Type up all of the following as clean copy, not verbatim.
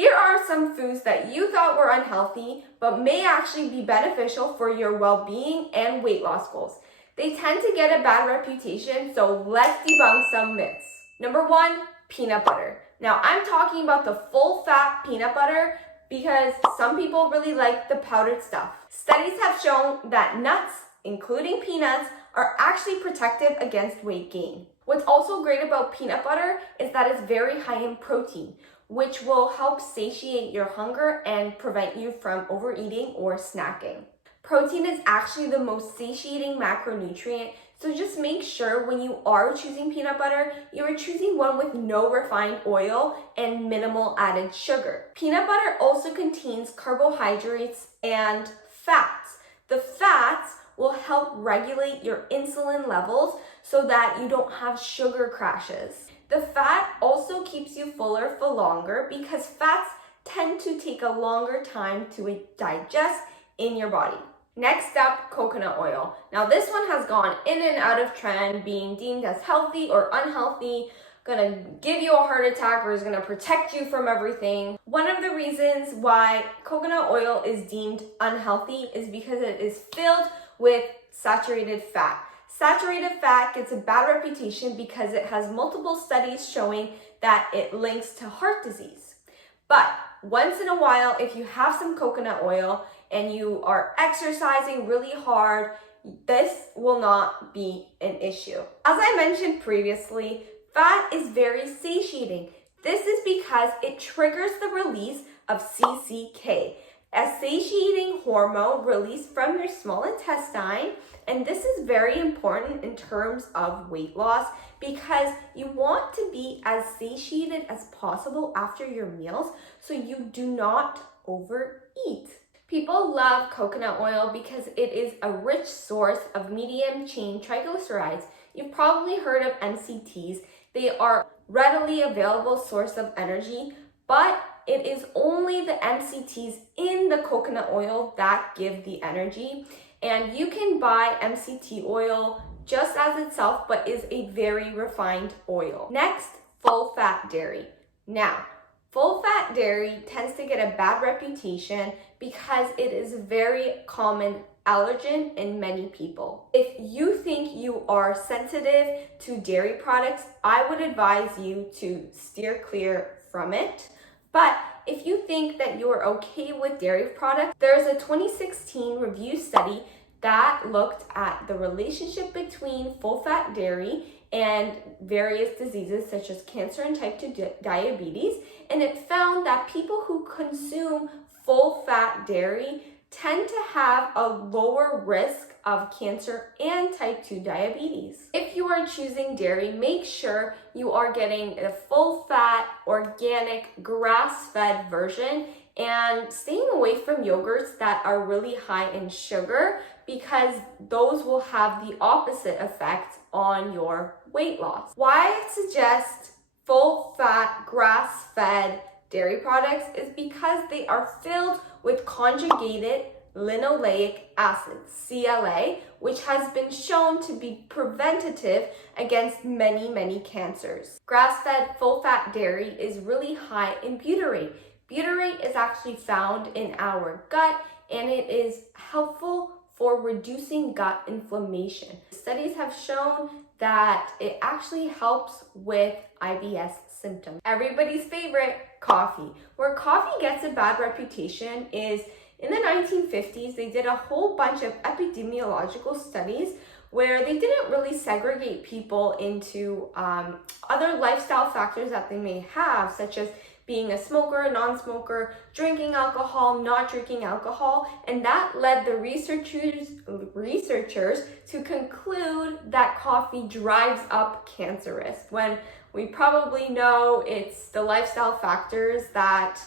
Here are some foods that you thought were unhealthy, but may actually be beneficial for your well-being and weight loss goals. They tend to get a bad reputation, so let's debunk some myths. Number 1, peanut butter. Now, I'm talking about the full-fat peanut butter because some people really like the powdered stuff. Studies have shown that nuts, including peanuts, are actually protective against weight gain. What's also great about peanut butter is that it's very high in protein, which will help satiate your hunger and prevent you from overeating or snacking. Protein is actually the most satiating macronutrient, so just make sure when you are choosing peanut butter, you are choosing one with no refined oil and minimal added sugar. Peanut butter also contains carbohydrates and fats. The fats will help regulate your insulin levels so that you don't have sugar crashes. The fat also keeps you fuller for longer because fats tend to take a longer time to digest in your body. Next up, coconut oil. Now this one has gone in and out of trend, being deemed as healthy or unhealthy, gonna give you a heart attack or is gonna protect you from everything. One of the reasons why coconut oil is deemed unhealthy is because it is filled with saturated fat. Saturated fat gets a bad reputation because it has multiple studies showing that it links to heart disease. But once in a while, if you have some coconut oil and you are exercising really hard, this will not be an issue. As I mentioned previously, fat is very satiating. This is because it triggers the release of CCK, a satiating hormone released from your small intestine. And this is very important in terms of weight loss because you want to be as satiated as possible after your meals so you do not overeat. People love coconut oil because it is a rich source of medium chain triglycerides. You've probably heard of MCTs. They are readily available source of energy, but it is only the MCTs in the coconut oil that give the energy. And you can buy MCT oil just as itself, but is a very refined oil. Next, full fat dairy. Now, full fat dairy tends to get a bad reputation because it is a very common allergen in many people. If you think you are sensitive to dairy products, I would advise you to steer clear from it. But if you think that you're okay with dairy products, there's a 2016 review study that looked at the relationship between full-fat dairy and various diseases such as cancer and type 2 diabetes, and it found that people who consume full-fat dairy tend to have a lower risk of cancer and type 2 diabetes. If you are choosing dairy, make sure you are getting a full-fat, organic, grass-fed version and staying away from yogurts that are really high in sugar because those will have the opposite effect on your weight loss. Why I suggest full-fat, grass-fed dairy products is because they are filled with conjugated linoleic acid, CLA, which has been shown to be preventative against many cancers. Grass-fed full-fat dairy is really high in butyrate. Butyrate is actually found in our gut and it is helpful for reducing gut inflammation. Studies have shown that it actually helps with IBS symptoms. Everybody's favorite, coffee. Where coffee gets a bad reputation is in the 1950s, they did a whole bunch of epidemiological studies where they didn't really segregate people into other lifestyle factors that they may have, such as being a smoker, non-smoker, drinking alcohol, not drinking alcohol, and that led the researchers to conclude that coffee drives up cancer risk, when we probably know it's the lifestyle factors that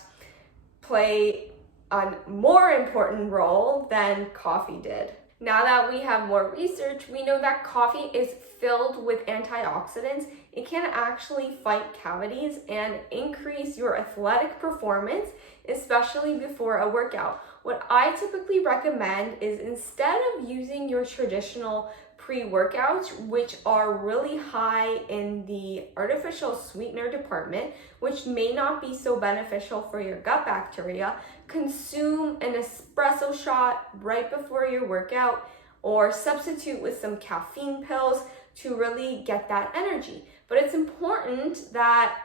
play a more important role than coffee did. Now that we have more research, we know that coffee is filled with antioxidants. It can actually fight cavities and increase your athletic performance, especially before a workout. What I typically recommend is instead of using your traditional pre-workouts, which are really high in the artificial sweetener department, which may not be so beneficial for your gut bacteria. Consume an espresso shot right before your workout, or substitute with some caffeine pills to really get that energy. But it's important that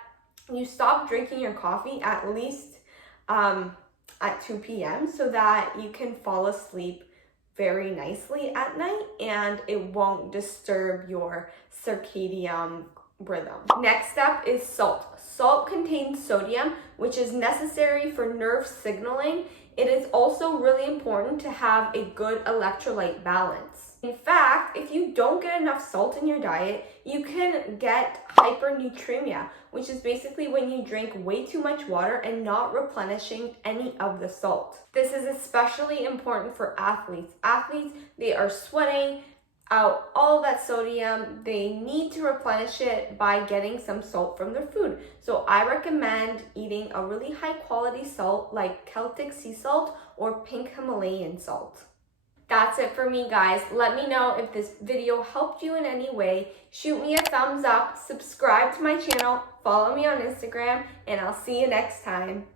you stop drinking your coffee at least at 2 p.m. so that you can fall asleep very nicely at night and it won't disturb your circadian rhythm. Next up is salt. Salt contains sodium, which is necessary for nerve signaling. It is also really important to have a good electrolyte balance. In fact, if you don't get enough salt in your diet, you can get hypernutrimia, which is basically when you drink way too much water and not replenishing any of the salt. This is especially important for athletes. Athletes, they are sweating out all that sodium. They need to replenish it by getting some salt from their food. So I recommend eating a really high quality salt like Celtic sea salt or pink Himalayan salt. That's it for me, guys. Let me know if this video helped you in any way. Shoot me a thumbs up, subscribe to my channel, follow me on Instagram, and I'll see you next time.